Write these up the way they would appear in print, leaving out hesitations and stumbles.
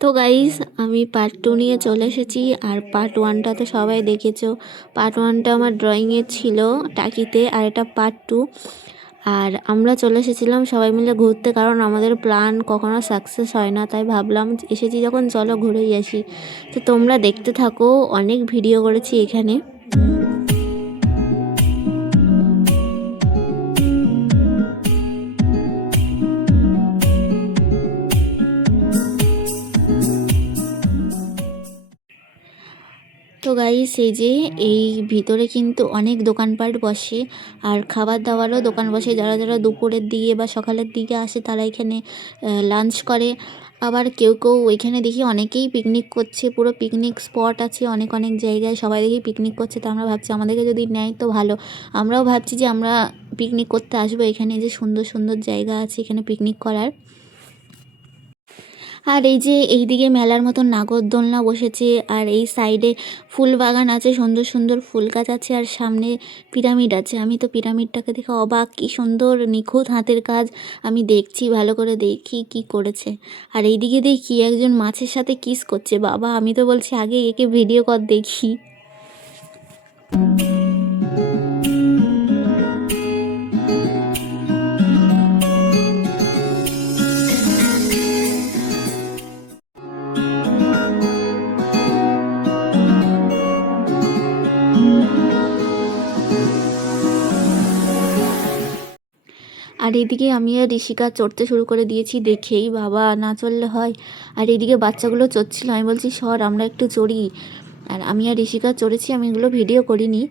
তো গাইস, আমি পার্ট 2 নিয়ে চলে এসেছি। আর পার্ট 1টা তো সবাই দেখেছো। পার্ট 1টা আমার ড্রয়িংয়ের ছিল টাকিতে, আর এটা পার্ট 2। আর আমরা চলে এসেছিলাম সবাই মিলে ঘুরতে, কারণ আমাদের প্ল্যান কখনো সাকসেস হয় না, তাই ভাবলাম এসেছি যখন চলো ঘুরেই আসি। তো তোমরা দেখতে থাকো, অনেক ভিডিও করেছি এখানে। তো গাইস, এই যে এই ভিতরে কিন্তু অনেক দোকানপাট বসে, আর খাবার দাবারও দোকান বসে। যারা যারা দুপুরের দিকে বা সকালের দিকে আসে তারা এখানে লাঞ্চ করে। আবার কেউ কেউ ওইখানে দেখি অনেকেই পিকনিক করছে, পুরো পিকনিক স্পট আছে অনেক অনেক জায়গায়, সবাই দেখি পিকনিক করছে। তো আমরা ভাবছি আমাদেরকে যদি নেয় তো ভালো। আমরাও ভাবছি যে আমরা পিকনিক করতে আসবো এখানে, যে সুন্দর সুন্দর জায়গা আছে এখানে পিকনিক করার। আর এই যে এইদিকে মেলার মতন নাগরদোলনা বসেছে, আর এই সাইডে ফুল বাগান আছে, সুন্দর সুন্দর ফুল গাছ আছে, আর সামনে পিরামিড আছে। আমি তো পিরামিডটাকে দেখে অবাক, কি সুন্দর নিখুঁত হাতের কাজ। আমি দেখছি, ভালো করে দেখি কি করেছে। আর এইদিকে দেখি একজন মাছের সাথে কিস করছে। বাবা, আমি তো বলছি আগে একে ভিডিও কর দেখি। আর এদিকে আমি আর ঋষিকা চড়তে শুরু করে দিয়েছি দেখেই, বাবা না চললে হয়। আর এদিকে বাচ্চাগুলো চড়ছিল, আমি বলছি সর আমরা একটু চড়ি। আর আমি আর ঋষিকা চড়েছি, আমি এগুলো ভিডিও করিনি।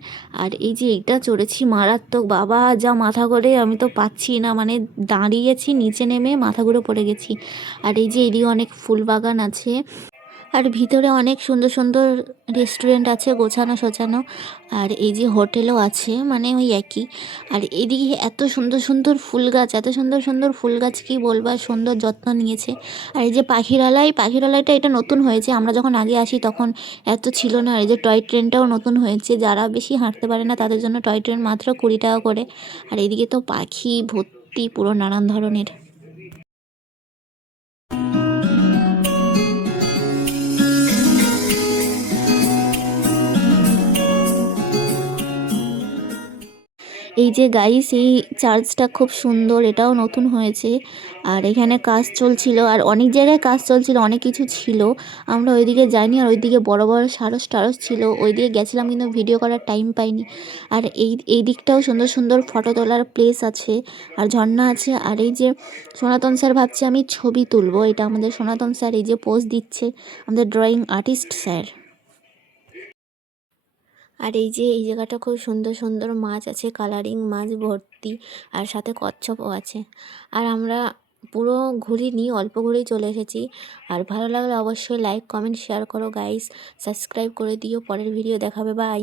আর এই যে এইটা চড়েছি, মারাত্মক বাবা, যা মাথা করে আমি তো পাচ্ছি না, মানে দাঁড়িয়েছি নিচে নেমে মাথা ঘুরে পড়ে গেছি। আর এই যে এইদিকে অনেক ফুল বাগান আছে, আর ভিতরে অনেক সুন্দর সুন্দর রেস্টুরেন্ট আছে গোছানো সোছানো। আর এই যে হোটেলও আছে, মানে ওই একই। আর এদিকে এত সুন্দর সুন্দর ফুল গাছ, এত সুন্দর সুন্দর ফুল গাছ কি বলবো, আর সুন্দর যত্ন নিয়েছে। আর এই যে পাখিরালয়টা এটা নতুন হয়েছে, আমরা যখন আগে আসি তখন এত ছিল না। আর এই যে টয় ট্রেনটাও নতুন হয়েছে, যারা বেশি হাঁটতে পারে না তাদের জন্য টয় ট্রেন মাত্র 20 টাকা করে। আর এইদিকে তো পাখি ভর্তি, পুরো নানান ধরনের। এই যে গাইস, এই চার্চটা খুব সুন্দর, এটাও নতুন হয়েছে। আর এখানে কাজ চলছিল, আর অনেক জায়গায় কাজ চলছিল, অনেক কিছু ছিল। আমরা ওইদিকে যাইনি, আর ওইদিকে বড় বড় সারস টারস ছিল, ওইদিকে গেছিলাম কিন্তু ভিডিও করার টাইম পাইনি। আর এই দিকটাও সুন্দর সুন্দর ফটো তোলার প্লেস আছে, আর ঝর্ণা আছে। আর এই যে সনাতন স্যার, ভাবছি আমি ছবি তুলবো, এটা আমাদের সনাতন স্যার এই যে পোজ দিচ্ছে, আমাদের ড্রয়িং আর্টিস্ট স্যার। আর এই যে এই জায়গাটা খুব সুন্দর সুন্দর মাছ আছে, কালারিং মাছ ভর্তি, আর সাথে কচ্ছপও আছে। আর আমরা পুরো ঘুরিনি, অল্প ঘুরেই চলে এসেছি। আর ভালো লাগলে অবশ্যই লাইক কমেন্ট শেয়ার করো গাইস, সাবস্ক্রাইব করে দিও। পরের ভিডিও দেখাবে, বাই।